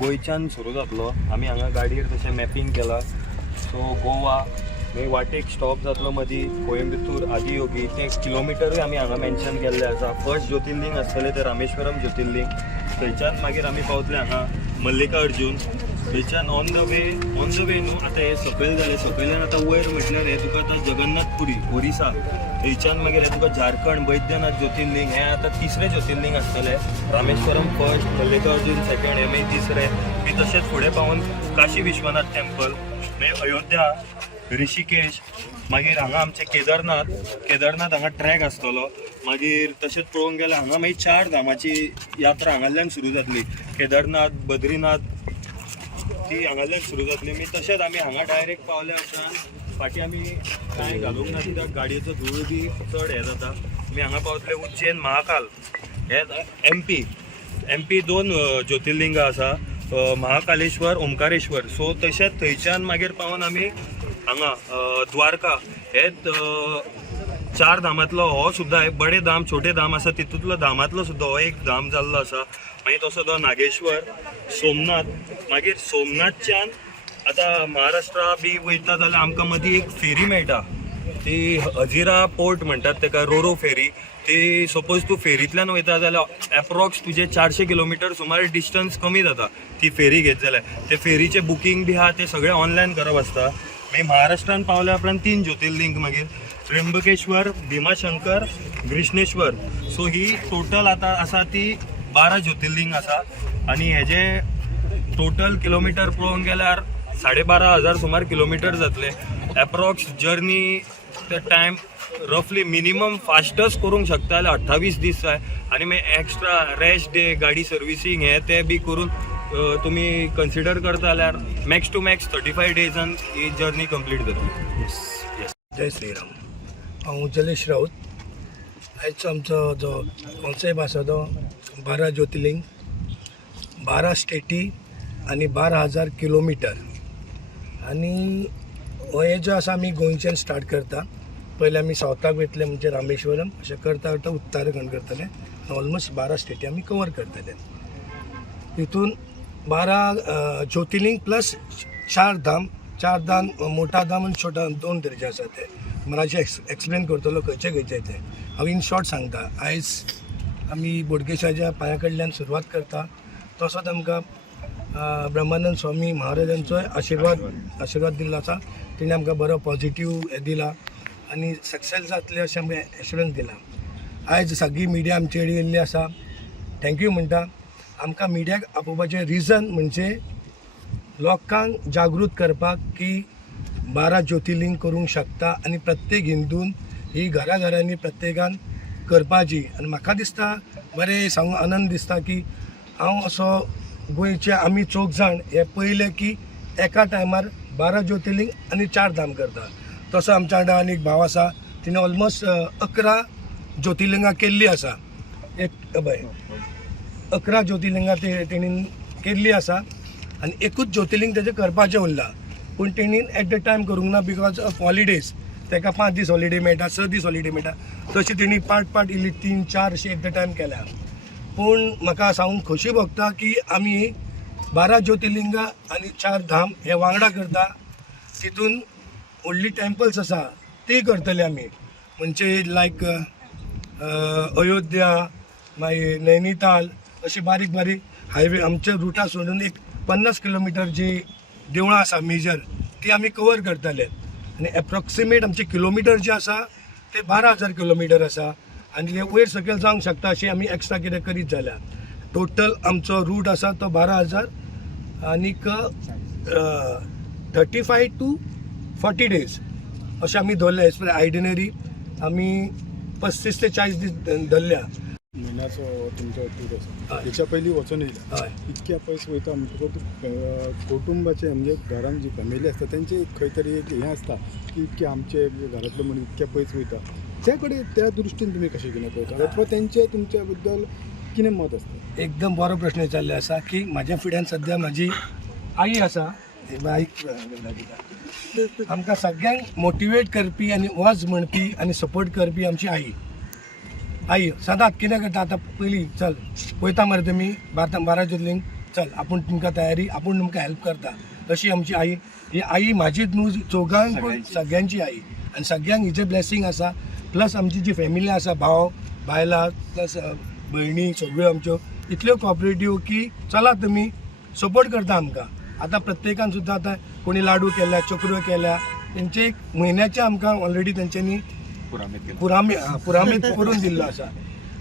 गोंयच्यान सुरू जातलो. आमी हांगा गाडयेर तशें मॅपींग केला. सो गोवा मागीर वाटेक स्टॉप जातलो मदीं कोयंबतूर आदियोगी ते किलोमिटरूय आमी हांगा मेन्शन केल्ले आसा. फर्स्ट ज्योतिर्लिंग आसतलें ते रामेश्वरम ज्योतिर्लिंग. थंयच्यान मागीर आमी पावतले हांगा मल्लिकार्जून. थंयच्यान ऑन द वे न्हू आतां हे सकयल जालें. सकयल्यान आतां वयर म्हटल्यार हे तुका आतां जगन्नाथपुरी ओरिसा. थंयच्यान मागीर हे तुका झारखंड बैद्यनाथ ज्योतिर्लिंग हे आतां तिसरें ज्योतिर्लिंग आसतलें. रामेश्वरम फर्स्ट, मल्लिकार्जून सेकंड, हे मागीर तिसरें. बी तशेंच फुडें पावून काशी विश्वनाथ टेम्पल, मागीर अयोध्या, ऋषिकेश, मागीर हांगा आमचे केदारनाथ हांगा ट्रॅक आसतलो. मागीर तशेंच पळोवंक गेल्यार हांगा मागीर 4 धामाची यात्रा हांगांतल्यान सुरू जातली. केदारनाथ, बद्रीनाथ ती हांगांतल्यान सुरू जातली. मागीर तशेंच आमी हांगा डायरेक्ट पावल्या उपरांत फाटीं आमी कांय घालूंक ना कित्याक गाडयेचो धूळ बी चड हे जाता. आमी हांगा पावतले उज्जैन महाकाल. हे एमपी 2 ज्योतिर्लिंगां आसा, महाकालेश्वर, ओमकारेश्वर. सो तशेंच थंयच्यान मागीर पावून आमी हांगा द्वारका. हे 4 धामांतलो हो सुद्दां बडे धाम छोटे धाम आसा. तितूंतलो धामांतलो सुद्दां हो एक धाम जाल्लो आसा. मागीर तसो तो नागेश्वर, सोमनाथ. मागीर सोमनाथच्यान आतां महाराष्ट्रा बी वयता जाल्यार आमकां मदीं एक फेरी मेळटा. ती हजिरा पोर्ट म्हणटात तेका, रोरो फेरी. ती सपोज तूं फेरींतल्यान वयता जाल्यार एप्रॉक्स तुजे 400 किलोमिटर सुमार डिस्टन्स कमी जाता ती फेरी घेत जाल्यार. ते फेरीचे बुकींग बी आहा ते सगळें ऑनलायन करप आसता. मागीर महाराष्ट्रान पावल्या उपरांत 3 ज्योतिर्लिंग मागीर त्र्यंबकेश्वर, भीमाशंकर, ग्रिष्णेश्वर. सो ही टोटल आतां आसा ती 12 ज्योतिर्लिंग आसा. आनी हेजे टोटल किलोमिटर पळोवंक गेल्यार 12,500 सुमार किलोमिटर जातले. एप्रॉक्स जर्नी ते टायम रफली मिनिमम फास्टस्ट करूंक शकता जाल्यार 28 दीस जाय. आनी मागीर एक्स्ट्रा रेस्ट डे, गाडी सर्विसींग हे ते बी करून तुमी कन्सिडर करता जाल्यार मॅक्स टू मॅक्स 35 डेजान ही जर्नी कंप्लीट जातली. जय श्रीराम. हांव जलेश राऊत. आयचो आमचो जो कॉन्सेप्ट आसा तो 12 ज्योतिर्लिंग, 12 स्टेटी आनी 12,000 किलोमिटर. आनी हे जो आसा आमी गोंयच्यान स्टार्ट करता. पयलीं आमी सावथाक वयतले म्हणजे रामेश्वरम. अशें करता करता उत्तराखंड करतले. ऑलमोस्ट 12 स्टेटी आमी कवर करतले. तितून 12 ज्योतिर्लिंग प्लस 4 धाम. मोठा धाम आनी छोटा धाम 2 तरेचे आसा. ते मातशें एक्सप्लेन करतलो खंयचे खंयचे ते. हांव इन शॉर्ट सांगता. आयज आमी बोडगेशाच्या पांया कडल्यान सुरवात करता. तसोच आमकां ब्रह्मानंद स्वामी महाराजांचोय आशिर्वाद दिल्लो आसा. तेणी आमकां बरो पॉझिटीव हे दिला आनी सक्सेस जातले अशें आमकां एश्युरन्स दिला. आयज सगळी मिडिया आमचे कडेन येयल्ली आसा. थँक्यू म्हणटा. आमकां मिडियाक आपोवपाचें रिजन म्हणजे लोकांक जागृत करपाक की 12 ज्योतिर्लिंग करूंक शकता आनी प्रत्येक हिंदून ही घरांनी प्रत्येकान करपाची. आनी म्हाका दिसता बरें सांगून आनंद दिसता की हांव असो गोंयचे आमी 4 जाण हे पयले की एका टायमार 12 ज्योतिर्लिंग आनी 4 धाम करता. तसो आमच्या वांगडा आनी एक भाव आसा. तिणें ऑलमोस्ट 11 ज्योतिर्लिंगां केल्ली आसा. 11 ज्योतिर्लिंगां तेणीन केल्ली आसा आनी एकूच ज्योतिर्लिंग तेजें करपाचें उरलां. पूण तेणीन एट द टायम करूंक ना बिकॉज ऑफ हॉलिडेज. तेका 5 दीस हॉलिडे मेळटा, 6 दीस हॉलिडे मेळटा. तशी तेणी पार्ट इल्ली 3-4 अशी एट द टायम केल्या. पूण म्हाका सांगून खोशी भोगता की आमी 12 ज्योतिर्लिंगां आनी 4 धाम हे वांगडा करता. तितून व्हडली टेम्पल्स आसा ती करतले आमी. म्हणजे लायक अयोध्या, मागीर नैनिताल अशी बारीक बारीक हायवे आमच्या रुटा सोडून एक 50 किलोमिटर जी देवळां आसा मेजर ती आमी कवर करतले. आनी एप्रॉक्सिमेट आमचे किलोमिटर जे आसा ते 12,000 किलोमिटर आसा. आनी हे वयर सकयल जावंक शकता अशें आमी एक्स्ट्रा कितें करीत जाल्यार. टोटल आमचो रूट आसा तो 12,000 आनीक 35 to 40 डेज अशें आमी दवरल्या. एज पर आयडिनरी आमी 35 ते 40 दीस धरल्या. महिन्याचो तुमचो टूर आसा तेच्या पयलीं वचून येयला. इतक्या पयस वयता म्हणटकूच कुटुंबाचे म्हणजे घरान जी फॅमिली आसता तेंचे खंय तरी एक हें आसता की इतके आमचे घरांतलो मनीस इतक्या पयस वयता. त्या कडेन त्या दृश्टीन तुमी कशें कितें पळयता अथवा तेंचे तुमच्या बद्दल कितें मत आसता? एकदम बरो प्रश्न विचारले आसा की म्हाज्या फुड्यान सद्या म्हाजी आई आसा. आमकां सगळ्यांक मोटिवेट करपी आनी वच म्हणपी आनी सपोर्ट करपी आमची आई सदांच कितें करता. आतां पयलीं चल वयता मरे तुमी 12 ज्योतिर्लिंग चल आपण तुमकां तयारी, आपण तुमकां हेल्प करता, अशी आमची आई. ही आई म्हाजीच न्हू, चौगांक पण सगळ्यांची आई, आनी सगळ्यांक हिचे ब्लेसिंग आसा. प्लस आमची जी फॅमिली आसा, भाव बायला प्लस भयणी सगळ्यो आमच्यो इतल्यो कॉपरेटीव की चला तुमी सपोर्ट करता आमकां. आतां प्रत्येकान सुद्दां आतां कोणी लाडू केल्या, चकऱ्यो केल्या, तेंचे एक म्हयन्याचे आमकां ऑलरेडी तेंच्यांनी पुरामेत करून दिल्लो आसा.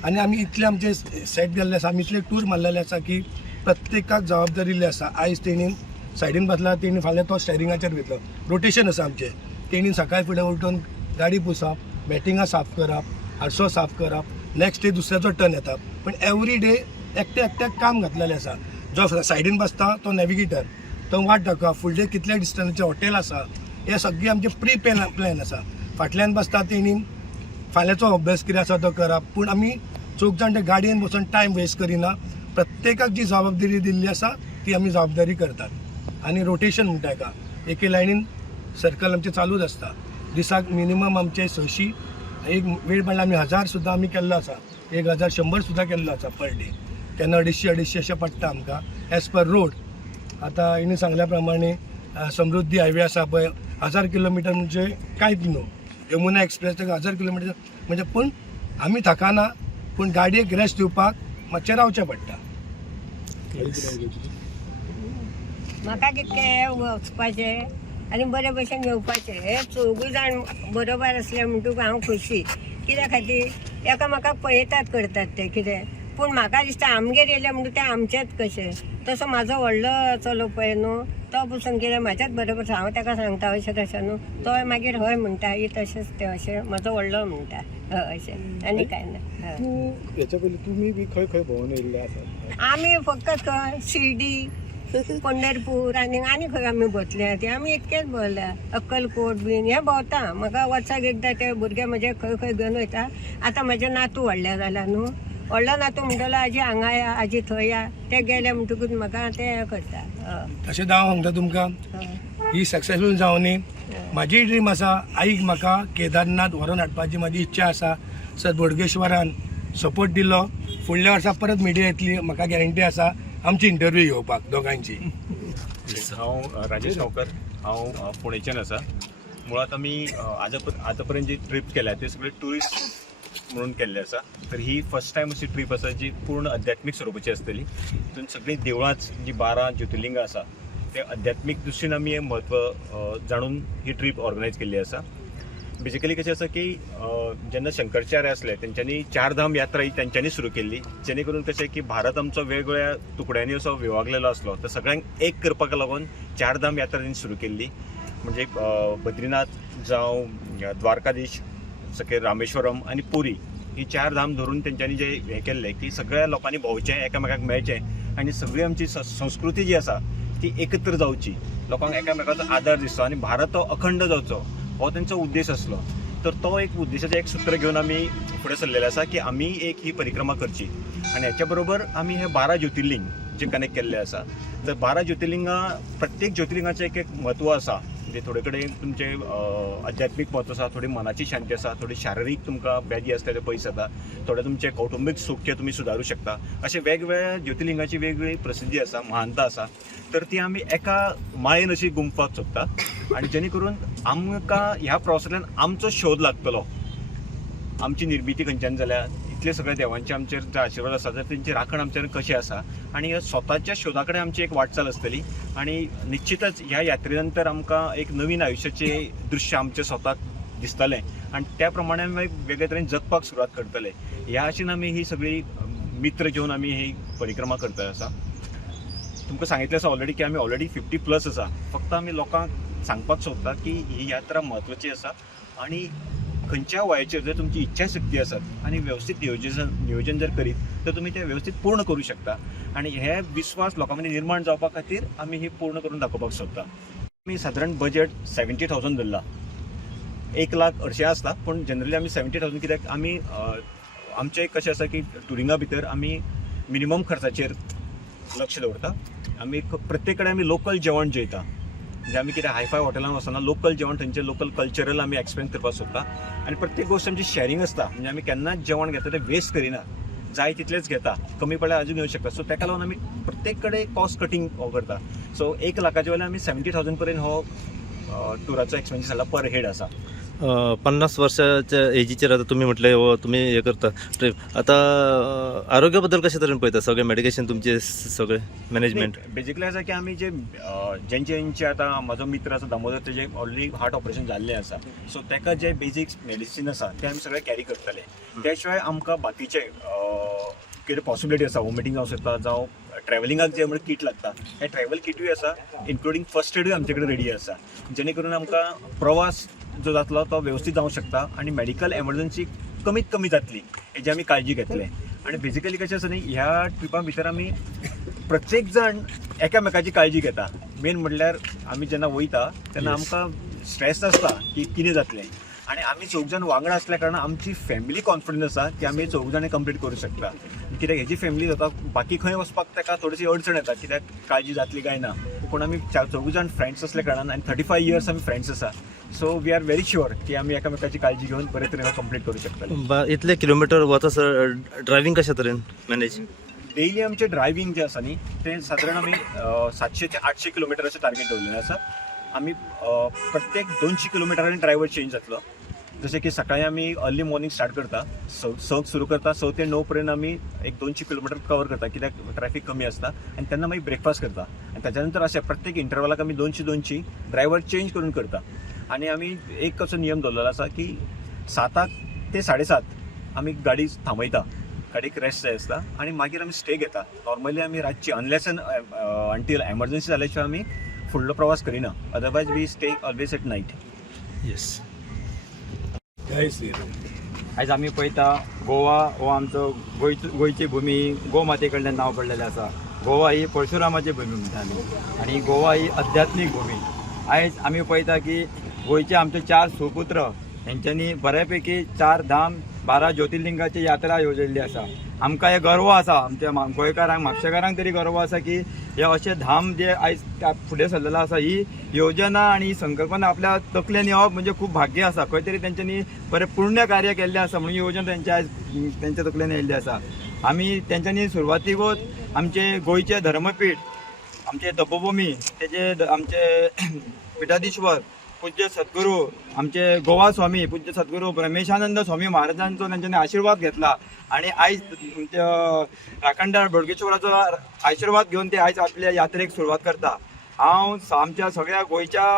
आनी आमी इतले आमचे सेट केल्ले आसा, आमी इतले टूर मारलेले आसा की प्रत्येकाक जबाबदारी दिल्ली आसा. आयज तेणीन सायडीन बसला, तेणी फाल्यां तो स्टेरिंगाचेर घेतलो. रोटेशन आसा आमचें. तेणीन सकाळी फुडें उठून गाडी पुसप, बॅटिंगां साफ करप, आरसो साफ करप, नेक्स्ट डे दुसऱ्याचो टर्न येता. पण एवरी डे एकट्याक काम घातलेलें आसा. जो सायडीन बसता तो नॅविगेटर, तो वाट दाखोवप, फुडले कितल्या डिस्टन्साचें हॉटेल आसा, हे सगळे आमचे प्री प्लॅन आसा. फाटल्यान बसता तेणीन फाल्यांचो अभ्यास कितें आसा तो करप. पूण आमी चौग जाण ते गाडयेन बसून टायम वेस्ट करिना. प्रत्येकाक जी जबाबदारी दिल्ली आसा ती आमी जबाबदारी करतात. आनी रोटेशन म्हणटा हेका एके लायनीन सर्कल आमचें चालूच आसता. दिसाक मिनिमम आमचे 600, एक वेळ म्हणल्यार आमी 1000 सुद्दां आमी केल्लो आसा, 1100 सुद्दां केल्लो आसा पर डे. केन्ना 250 अशें पडटा आमकां एज पर रोड. आतां हेणी सांगल्या प्रमाणे समृद्धी हायवे आसा पळय, 1000 किलोमिटर म्हणजे कांयच न्हू. यमुना एक्सप्रेस 1000 किलोमिटर म्हणजे, पूण आमी थकाना, पूण गाडयेक रेस्ट दिवपाक मातशें रावचें पडटा. म्हाका कितकें वचपाचें आनी बरे भशेन येवपाचें, हे चौगूय जाण बरोबर असले म्हणटूक हांव खुशी. कित्या खातीर एकामेकाक पळयतात करतात ते कितें. पूण म्हाका दिसता आमगेर येयले म्हणटून ते आमचेच कशें. तसो म्हाजो व्हडलो चलो पळय न्हू, तो पसून कितें म्हाज्याच बरोबर हांव ताका सांगता अशें तशें न्हू, तो मागीर हय म्हणटा, ही तशेंच तें अशें म्हाजो व्हडलो म्हणटा हय अशें, आनी कांय ना. तूं हेच्या पयलीं तुमी बी खंय खंय भोंवून येयल्ले आसात? आमी फकत खंय शिर्डी, पंढरपूर आनी खंय आमी भोंवतले. ते आमी इतकेच भोंवल्या. अक्कलकोट बीन हे भोंवता. म्हाका वर्साक एकदां ते भुरगे म्हजे खंय खंय घेवन वयता. आतां म्हजे नातू व्हडले जाल्या न्हू, व्हडलो नातू म्हणटलो आजी हांगा या, आजी थंय या, ते गेले म्हणटकूच म्हाका ते करता. तशें हांव सांगता तुमकां, ही सक्सेसफूल जावनी. म्हाजी ड्रीम आसा, आईक म्हाका केदारनाथ व्हरोन हाडपाची म्हाजी इच्छा आसा. सर बोडगेश्वरान सपोर्ट दिलो. फुडल्या वर्सा परत मिडिया येतली, म्हाका गॅरंटी आसा आमची इंटरव्यू घेवपाक दोगांयची. हांव राजेश गांवकर, हांव पुणेच्यान आसा. मुळात आमी आतां पर्यंत जी ट्रीप केल्या ते सगळे ट्युरिस्ट म्हणून केल्ले आसा. तर ही फर्स्ट टायम अशी ट्रीप आसा जी पूर्ण आध्यात्मीक स्वरुपाची आसतली. तितून सगळीं देवळां जी 12 ज्योतिर्लिंगां आसा ते आध्यात्मीक दृश्टीन आमी हें म्हत्व जाणून ही ट्रीप ऑर्गनायज केल्ली आसा. बेसिकली कशें आसा की जेन्ना शंकराचार्य आसले तेंच्यांनी 4 धाम यात्रा ही तेंच्यांनी सुरू केल्ली, जेणे करून कशें की भारत आमचो वेगवेगळ्या तुकड्यांनी असो विभागलेलो आसलो. तर सगळ्यांक एक करपाक लागून 4 धाम यात्रा तेंणी सुरू केल्ली. म्हणजे बद्रीनाथ जावं द्वारकाधीश, सकयल रामेश्वरम आनी पुरी, ही 4 धाम धरून तेंच्यांनी जे हें केल्लें की सगळ्या लोकांनी भोंवचें, एकामेकाक मेळचें आनी सगळी आमची संस्कृती जी आसा ती एकत्र जावची, लोकांक एकामेकाचो आदार दिसचो आनी भारत हो अखंड जावचो, हो तेंचो उद्देश आसलो. तर तो एक उद्देशाचें एक सूत्र घेवन आमी फुडें सरलेले आसा की आमी एक ही परिक्रमा करची. आनी हेच्या बरोबर आमी हे 12 ज्योतिर्लिंग जे कनेक्ट केल्ले आसा. तर 12 ज्योतिर्लिंगां, प्रत्येक ज्योतिर्लिंगाचें एक म्हत्व आसा. म्हणजे थोडे कडेन तुमचे आध्यात्मीक म्हत्व आसा, थोडी मनाची शांती आसा, थोडी शारिरीक तुमकां व्याधी आसता ते पयस जाता, थोडे तुमचे कौटुंबीक सौख्य तुमी सुदारूं शकता. अशे वेगवेगळ्या ज्योतिर्लिंगाची वेगवेगळी प्रसिद्धी आसा, महानता आसा. तर ती आमी एका माळेन अशी गुंफपाक सोदता. आनी जेणे करून आमकां ह्या प्रवासांतल्यान आमचो शोध लागतलो. आमची निर्मिती खंयच्यान जाल्या, इतले सगळे देवांचे आमचेर जे आशिर्वाद आसा, तर तेंची राखण आमचेर कशी आसा आनी स्वताच्या शोधा कडेन आमची एक वाटचाल आसतली. आनी निश्चितच ह्या यात्रे नंतर आमकां एक नवीन आयुश्याचें दृश्य आमचें स्वताक दिसतलें आनी त्या प्रमाणे आमी वेगळे तरेन जगपाक सुरवात करतले. ह्या आशेन आमी ही सगळी मित्र घेवन आमी ही परिक्रमा करता आसा. तुमकां सांगितलें आसा ऑलरेडी की आमी ऑलरेडी 50+ आसा. फक्त आमी लोकांक सांगपाक सोदता की ही यात्रा म्हत्वाची आसा आनी खंयच्या वयाचेर जर तुमची इच्छाशक्ती आसत आनी वेवस्थीत नियोजन जर करीत तर तुमी ते वेवस्थीत पूर्ण करूं शकता. आनी हे विश्वास लोकां मदीं निर्माण जावपा खातीर आमी ही पूर्ण करून दाखोवपाक सोदता. आमी सादारण बजेट 70,000 धरला. 1,00,000 हरशीं आसता, पूण जनरली आमी 70,000 कित्याक आमी आमचें एक कशें आसा की टुरिंगा भितर आमी मिनिमम खर्चाचेर लक्ष दवरता. आमी प्रत्येक कडेन आमी लोकल जेवण जेयता. म्हणजे आमी कितें हायफाय हॉटेलांत वचना, लोकल जेवण थंयचें लोकल कल्चरल आमी एक्सप्लेन करपाक सोदता. आनी प्रत्येक गोश्ट आमची शेअरिंग आसता. म्हणजे आमी केन्नाच जेवण घेता तें वेस्ट करिना. जाय तितलेच घेता, कमी पडल्यार अजून येऊ शकता. सो ताका लागून आमी प्रत्येक कडेन कॉस्ट कटींग हो करता. सो 1 लाखाच्या वयल्यान आमी 70,000 पर्यंत हो टुराचो एक्सपेन्सीस जाला पर हेड आसा. 50 वर्षाच्या एजीचेर आता तुम्ही म्हटले तुम्ही हे करता ट्रीप. आता आरोग्याबद्दल कशा तरेन पळयता, सगळे मेडिकेशन तुमचे सगळे मॅनेजमेंट? बेजिकली आसा की आमी जे ज्यांचे आतां म्हजो मित्र आसा दामोदर, तेजे ऑलरेडी हार्ट ऑपरेशन जाल्लें आसा. सो ताका जे बेजीक मेडिसीन आसा ते आमी सगळे कॅरी करतले. त्या शिवाय आमकां बाकीचे कितें पॉसिबिलिटी आसा, वॉमिटींग जावं शकता, जावं ट्रॅव्हलिंगाक जे म्हणजे किट लागता, हे ट्रॅव्हल किटूय आसा, इन्क्लुडींग फर्स्ट एडूय आमचे कडेन रेडी आसा, जेणे करून आमकां प्रवास जो जातलो तो वेवस्थीत जावंक शकता आनी मेडिकल एमर्जन्सी कमीत कमी जातली हेजी आमी काळजी घेतले. आनी बेजिकली कशें आसा न्ही, ह्या ट्रिपा भितर आमी प्रत्येक जाण एकामेकाची काळजी घेता. मेन म्हणल्यार आमी जेन्ना वयता तेन्ना आमकां स्ट्रेस नासता की कितें जातलें, आनी आमी 4 जाण वांगडा असल्या कारणान आमची फॅमिली कॉन्फिडन्स आसा की आमी 4 जाण कंप्लीट करूं शकता. कित्याक हेजी फॅमिली जाता, बाकी खंय वचपाक ताका थोडीशी अडचण येता, कित्याक काळजी जातली काय ना. पूण आमी 4 जाण फ्रेंड्स असल्या कारणान आनी 35 इयर्स आमी फ्रेंड्स आसा. So we are very sure की आमी एकामेकाची काळजी घेवन बरे तरेन कंप्लीट करूं शकता. इतले किलोमिटर वता सर, ड्रायव्हिंग कशा तरेन मॅनेज? डेली आमचे ड्रायव्हिंग जे आसा न्ही ते सादारण आमी 700 ते 800 किलोमिटराचें टार्गेट दवरलेलें आसा. आमी प्रत्येक 200 किलोमिटरांनी ड्रायव्हर चेंज जातलो. जशें की सकाळी आमी अर्ली मॉर्निंग स्टार्ट करता, 6 सुरू करता, 6 ते 9 पर्यंत आमी एक 200 किलोमिटर कवर करता, कित्याक ट्रॅफिक कमी आसता. आनी तेन्ना मागीर ब्रेकफास्ट करता. आनी त्याच्या नंतर अशें प्रत्येक इंटरवलाक आमी 200 ड्रायव्हर चेंज करून करता. आनी आमी एक असो नियम दवरलेलो आसा की 7 ते 7:30 आमी गाडी थांबयता, गाडीक रेस्ट जाय आसता, आनी मागीर आमी स्टे घेता. नॉर्मली आमी रातची अनलेस अंटील एमर्जन्सी जाल्या शिवाय आमी फुडलो प्रवास करिना. Otherwise we stay always at night. Yes. जय श्रीराम. आयज आमी पळयता गोवा हो आमचो गोंयची भुमी गोमाते कडल्यान नांव पडलेलें आसा. गोवा ही परशुरामाची भुमी म्हणटा आमी, आनी गोवा ही अध्यात्मीक भुमी. आयज आमी पळयता की गोंयचे आमचे 4 सुपुत्र हेंच्यांनी बऱ्यापैकी 4 धाम 12 ज्योतिर्लिंगाची यात्रा येवजयल्ली आसा. आमकां हे गर्व आसा, आमच्या गोंयकारांक, म्हापशेकारांक तरी गर्व आसा की हे अशे धाम जे आयज फुडें सरलेलो आसा, ही योजना आनी ही संकल्पना आपल्या तकलेन येवप म्हणजे खूब भाग्य आसा. खंय तरी तेंच्यांनी बरें पुण्य कार्य केल्लें आसा म्हणून ही योजना तेंच्या आयज तेंच्या तकलेन येयल्ली आसा. आमी तेंच्यांनी सुरवातीकूच आमचे गोंयचे धर्मपीठ, आमचे तपोभुमी, तेजे आमचे पिठाधीश्वर पूज्य सद्गुरू आमचे गोवा स्वामी पूज्य सद्गुरू ब्रह्मेशानंद स्वामी महाराजांचो तेंच्यांनी आशिर्वाद घेतला. आणि आयज राखणदार बोडगेश्वराचो आशिर्वाद घेवन ते आयज आपल्या यात्रेक सुरवात करता. हांव आमच्या सगळ्या गोंयच्या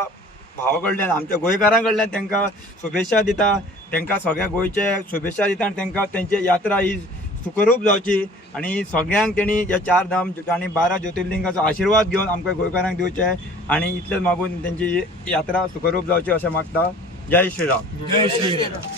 भावा कडल्यान, आमच्या गोंयकारां कडल्यान तांकां शुभेच्छा दिता, तांकां सगळ्या गोंयचे शुभेच्छा दिता आनी तांकां तेंची यात्रा ही सुखरूप जावची आनी सगळ्यांक तेणी ह्या 4 धाम आनी 12 ज्योतिर्लिंगाचो आशिर्वाद घेवन आमकां गोंयकारांक दिवचे आनी इतलेंच मागून तेंची यात्रा सुखरूप जावची अशें मागता. जय श्रीराम. जय श्रीराम.